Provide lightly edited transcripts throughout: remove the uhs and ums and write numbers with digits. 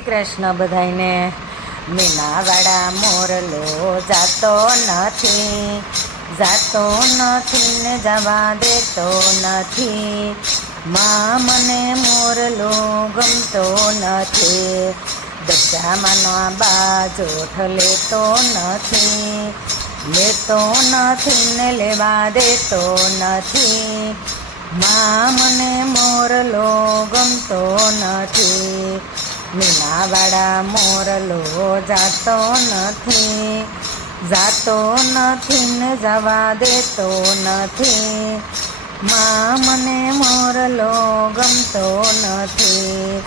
કૃષ્ણ બધાઈને મીનાવાળા મોરલો જાતો નથી ને જવા દેતો નથી. માં મને મોરલો ગમતો નથી. દશામાંનો બાજોઠ લેતો નથી ને લેવા દેતો નથી. માં મને મોરલો ગમતો નથી. મીનાવાળા મોરલો જાતો નથી ને જવા દેતો નથી. માં મને મોરલો ગમતો નથી.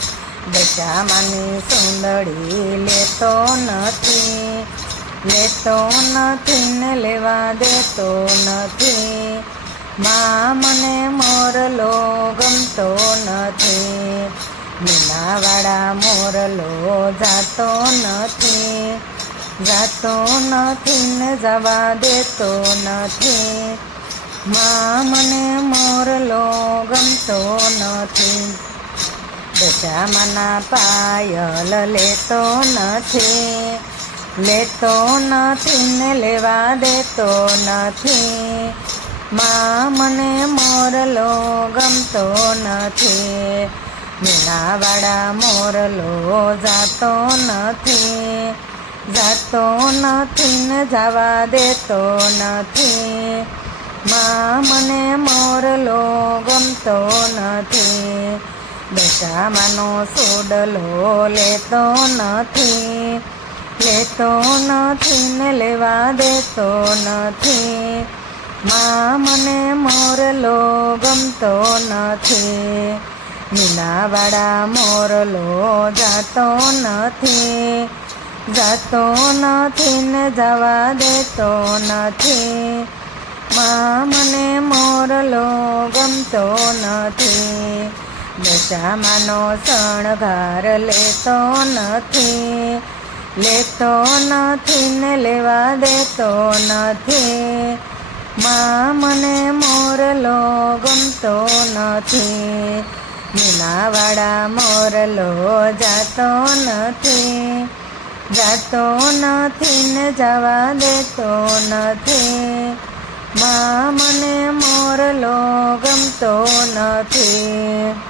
દશામાની સુંદરી લેતો નથી ને લેવા દેતો નથી. માં મને મોરલો ગમતો નથી. મીનાવાળા મોરલો જાતો નથી ને જવા દેતો નથી. માં મને મોરલો ગમતો નથી. દશામાના પાયલ લેતો નથી ને લેવા દેતો નથી. માં મને મોરલો ગમતો નથી. મીનાવાળા મોરલો જાતો નથી ને જવા દેતો નથી. માં મને મોરલો ગમતો નથી. દશામાનો સોડલો લેતો નથી ને લેવા દેતો નથી. માં મને મોરલો ગમતો નથી. મીનાવાળા મોરલો જાતો નથી ને જવા દેતો નથી. માં મને મોરલો ગમતો નથી. દશામાનો શણગાર લેતો નથી ને લેવા દેતો નથી. માં મને મોરલો ગમતો નથી. મીનાવાળા મોરલો જાતો નથી ને જવા દેતો નથી. માં મને મોરલો ગમતો નથી.